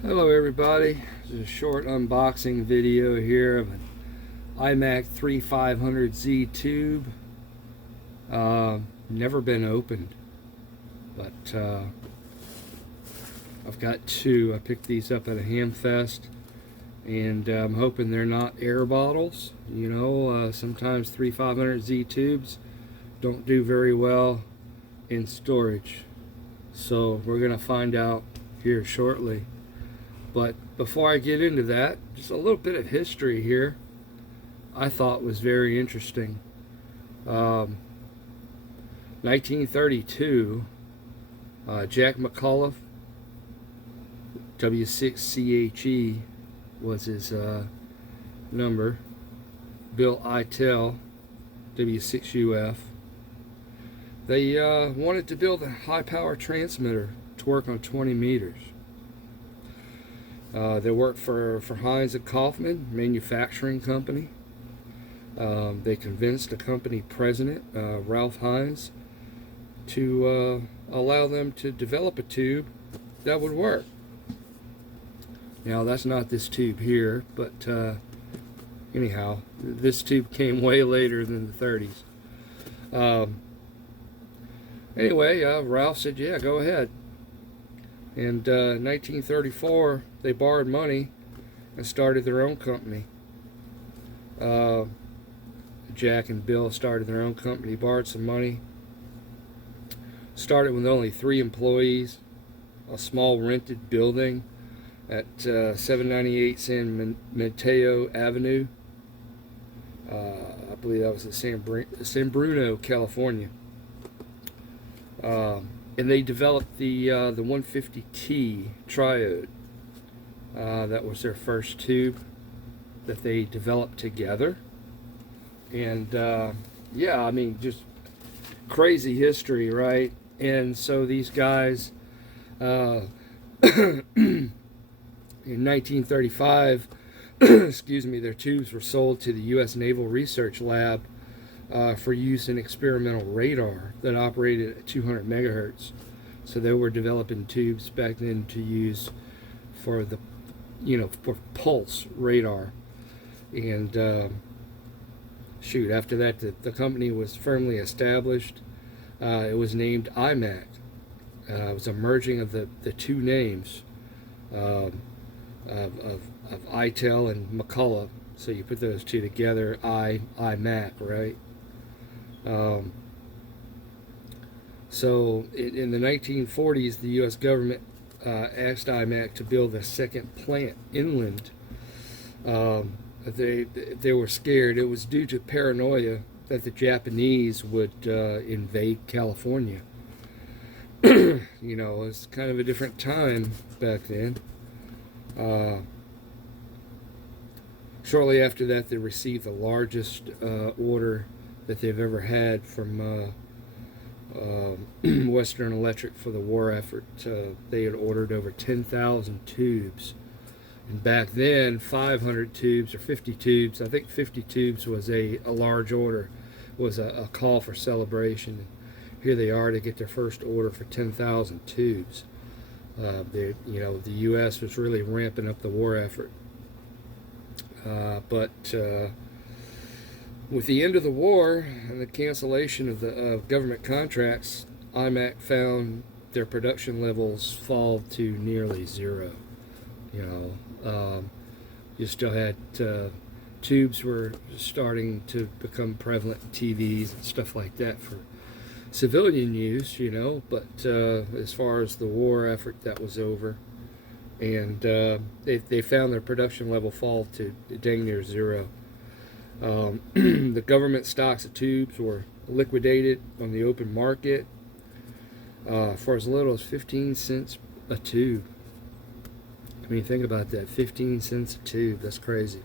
Hello everybody, this is a short unboxing video here of an Eimac 3500Z tube. Never been opened, but I've got two. I picked these up at a ham fest, and I'm hoping they're not air bottles. You know, sometimes 3500Z tubes don't do very well in storage, so we're gonna find out here shortly. But before I get into that, just a little bit of history here I thought was very interesting. 1932, Jack McCullough, W6CHE was his number. Bill Eitel, W6UF. They wanted to build a high power transmitter to work on 20 meters. They worked for Heinz and Kaufman Manufacturing Company. They convinced the company president, Ralph Heinz, to allow them to develop a tube that would work. Now, that's not this tube here, but anyhow, this tube came way later than the 30s. Anyway, Ralph said, yeah, go ahead. And in 1934, they borrowed money and started their own company. Jack and Bill started their own company, borrowed some money, started with only 3 employees, a small rented building at 798 San Mateo Avenue. I believe that was in San Bruno, California. And they developed the 150T triode. That was their first tube that they developed together. And yeah, I mean, just crazy history, right? And so these guys, in 1935, excuse me, their tubes were sold to the U.S. Naval Research Lab for use in experimental radar that operated at 200 megahertz. So they were developing tubes back then to use for the, for pulse radar. And shoot, after that, the company was firmly established. It was named Eimac. It was a merging of the two names of Eitel and McCullough. So you put those two together, Eimac, right? So in the 1940s, the U.S. government asked Eimac to build a second plant inland. They were scared. It was due to paranoia that the Japanese would invade California. It's kind of a different time back then. Shortly after that, they received the largest order that they've ever had from Western Electric for the war effort. They had ordered over 10,000 tubes. And back then, 500 tubes or 50 tubes, I think 50 tubes was a large order, was a call for celebration. And here they are to get their first order for 10,000 tubes. The U.S. was really ramping up the war effort. But with the end of the war and the cancellation of government contracts, Eimac found their production levels fall to nearly zero. You still had tubes were starting to become prevalent in TVs and stuff like that for civilian use, but as far as the war effort, that was over. And they found their production level fall to dang near zero. The government stocks of tubes were liquidated on the open market for as little as 15 cents a tube. I mean, think about that, 15 cents a tube, that's crazy.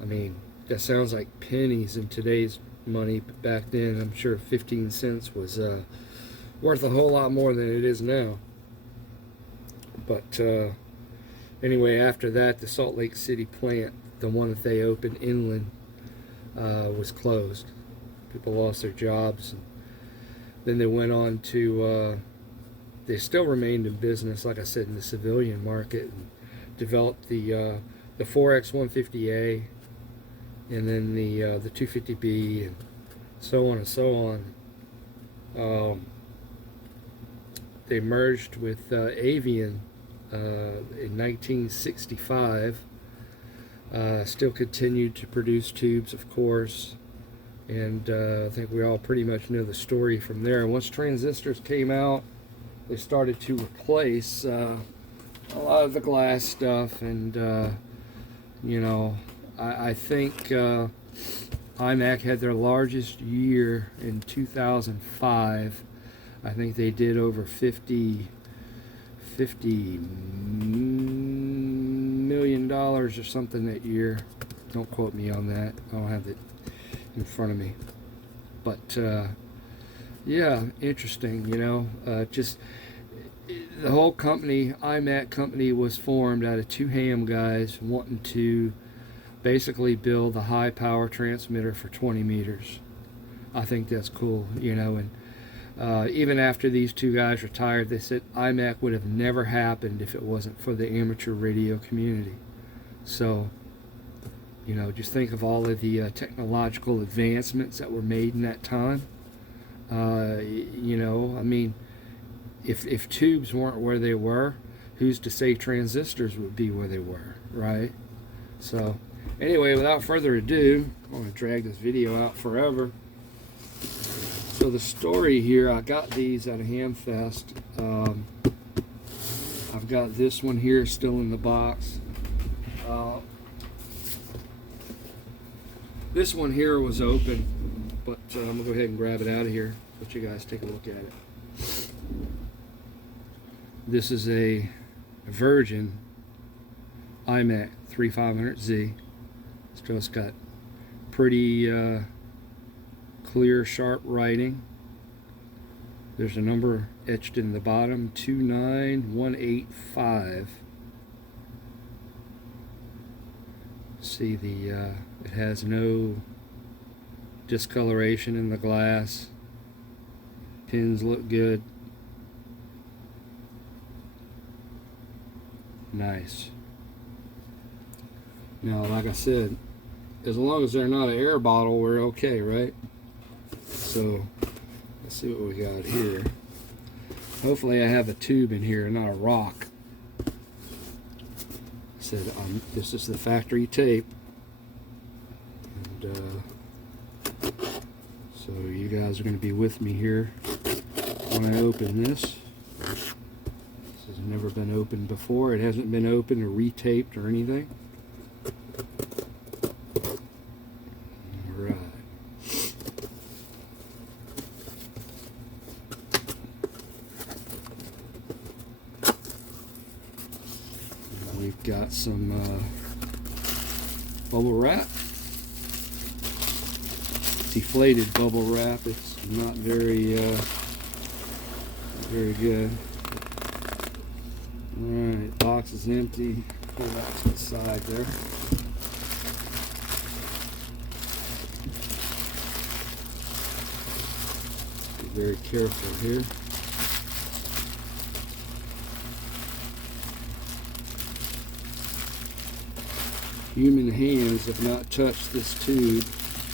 I mean, that sounds like pennies in today's money, but back then I'm sure 15 cents was worth a whole lot more than it is now. But anyway, after that, the Salt Lake City plant, the one that they opened inland, was closed. People lost their jobs. And then they went on to they still remained in business, like I said, in the civilian market, and developed the 4X150A, and then the 250B, and so on and so on. They merged with Avian in 1965. Still continued to produce tubes, of course, and I think we all pretty much know the story from there. Once transistors came out, they started to replace a lot of the glass stuff, and you know, I think Eimac had their largest year in 2005. I think they did over 50 million dollars or something that year. Don't quote me on that. I don't have it in front of me. But yeah, interesting. You know, just the whole company, Eimac company, was formed out of two ham guys wanting to basically build a high power transmitter for 20 meters. I think that's cool. You know, and even after these two guys retired, they said Eimac would have never happened if it wasn't for the amateur radio community. So, you know, just think of all of the technological advancements that were made in that time. You know, I mean, if tubes weren't where they were, who's to say transistors would be where they were, right? So, anyway, without further ado, I'm going to drag this video out forever. So the story here, I got these at a Hamfest. I've got this one here still in the box. This one here was open, but I'm going to go ahead and grab it out of here. Let you guys take a look at it. This is a Virgin Eimac 3500Z. So it's got pretty clear, sharp writing. There's a number etched in the bottom, 29185. See, it has no discoloration in the glass. Pins look good. Nice. Now, like I said, as long as they're not an air bottle, we're okay, right? So, let's see what we got here. Hopefully I have a tube in here and not a rock. Said this is the factory tape. And so you guys are going to be with me here when I open this. This has never been opened before. It hasn't been opened or retaped or anything. We've got some bubble wrap, deflated bubble wrap. It's not very good. All right, box is empty. Pull that to the side there. Be very careful here. Human hands have not touched this tube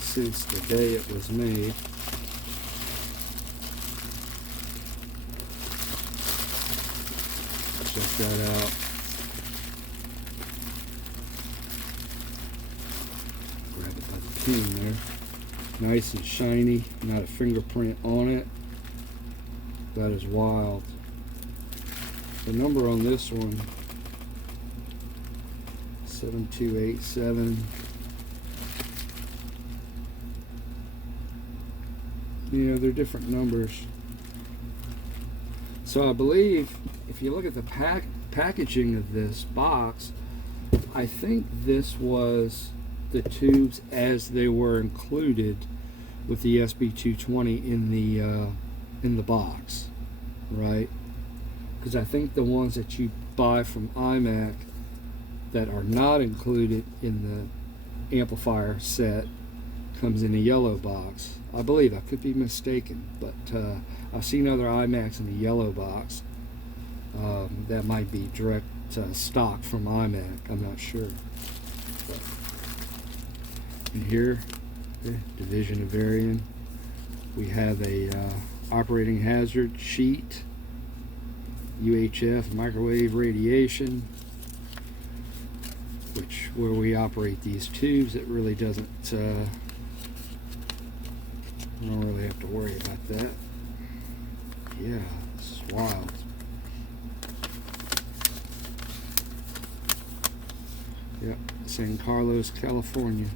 since the day it was made. Check that out. Grab it by the pin there. Nice and shiny, not a fingerprint on it. That is wild. The number on this one, 7287. You know, they're different numbers. So I believe if you look at the packaging of this box, I think this was the tubes as they were included with the SB220 in the box, right? Because I think the ones that you buy from Eimac that are not included in the amplifier set comes in a yellow box. I believe, I could be mistaken, but I've seen other Eimacs in the yellow box. that might be direct stock from Eimac. I'm not sure. And here, division of varying, we have a operating hazard sheet, UHF, microwave radiation, which where we operate these tubes. It really doesn't, I don't really have to worry about that. Yeah, this is wild. Yep, San Carlos, California.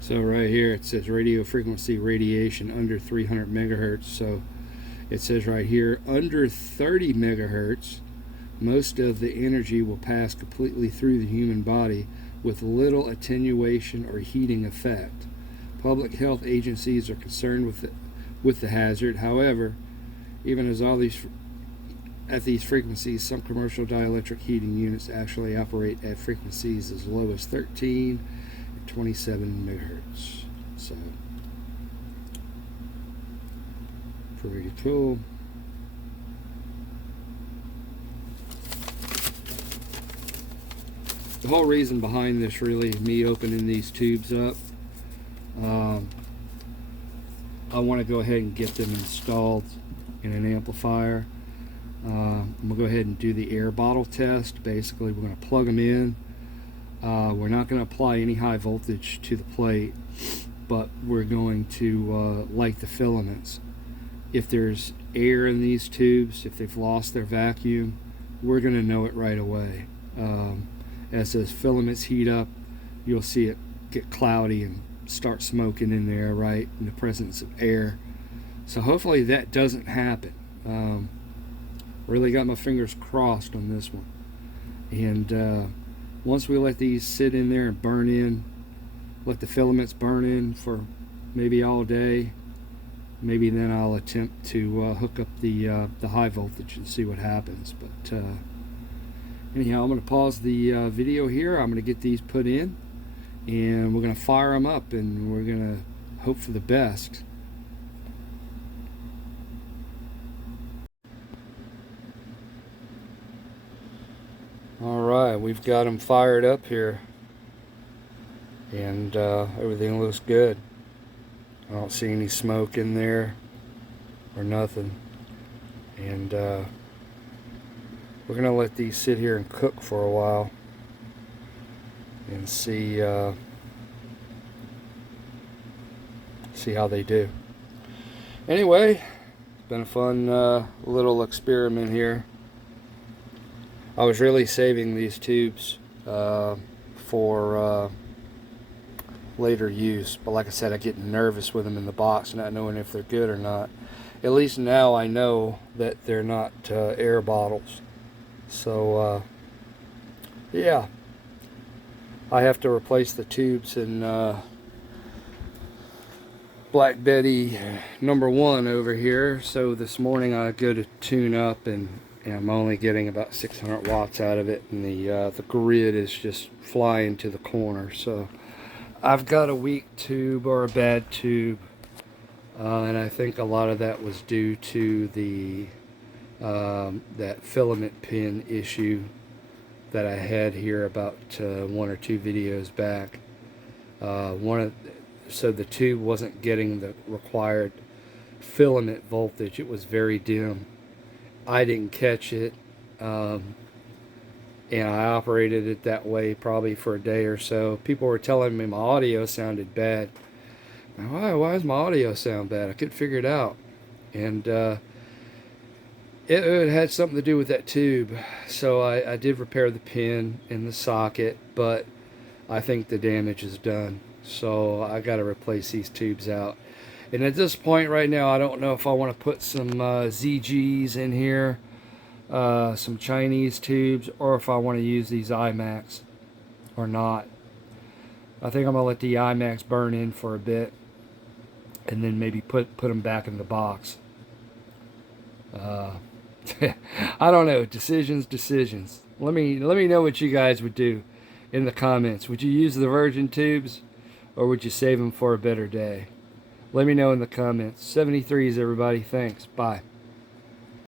So right here it says radio frequency radiation under 300 megahertz. So it says right here under 30 megahertz, most of the energy will pass completely through the human body with little attenuation or heating effect. Public health agencies are concerned with the hazard. However, even as all these at these frequencies, some commercial dielectric heating units actually operate at frequencies as low as 13 and 27 megahertz. So pretty cool. The whole reason behind this, really, me opening these tubes up, I want to go ahead and get them installed in an amplifier. I'm going to go ahead and do the air bottle test. Basically, we're going to plug them in. We're not going to apply any high voltage to the plate, but we're going to light the filaments. If there's air in these tubes, if they've lost their vacuum, we're going to know it right away. As those filaments heat up, you'll see it get cloudy and start smoking in there, right, in the presence of air. So hopefully that doesn't happen. Really got my fingers crossed on this one. And once we let these sit in there and burn in, let the filaments burn in for maybe all day, maybe then I'll attempt to hook up the high voltage and see what happens. But anyhow, I'm going to pause the video here. I'm going to get these put in, and we're going to fire them up, and we're going to hope for the best. Alright, we've got them fired up here, and everything looks good. I don't see any smoke in there or nothing. And we're going to let these sit here and cook for a while and see how they do. Anyway, it's been a fun little experiment here. I was really saving these tubes for later use, but like I said, I get nervous with them in the box, not knowing if they're good or not. At least now I know that they're not air bottles. So yeah, I have to replace the tubes in Black Betty #1 over here. So this morning I go to tune up, and I'm only getting about 600 watts out of it, and the grid is just flying to the corner. So I've got a weak tube or a bad tube, and I think a lot of that was due to the that filament pin issue that I had here about 1 or 2 videos back. So the tube wasn't getting the required filament voltage. It was very dim. I didn't catch it, and I operated it that way probably for a day or so. People were telling me my audio sounded bad. Why does my audio sound bad? I couldn't figure it out. And it had something to do with that tube. So I did repair the pin in the socket, but I think the damage is done. So I got to replace these tubes out. And at this point right now, I don't know if I want to put some ZGs in here, some Chinese tubes, or if I want to use these Eimacs or not. I think I'm going to let the Eimacs burn in for a bit and then maybe put them back in the box. I don't know. Decisions. Let me know what you guys would do in the comments. Would you use the virgin tubes, or would you save them for a better day? Let me know in the comments. 73s, everybody. Thanks. Bye.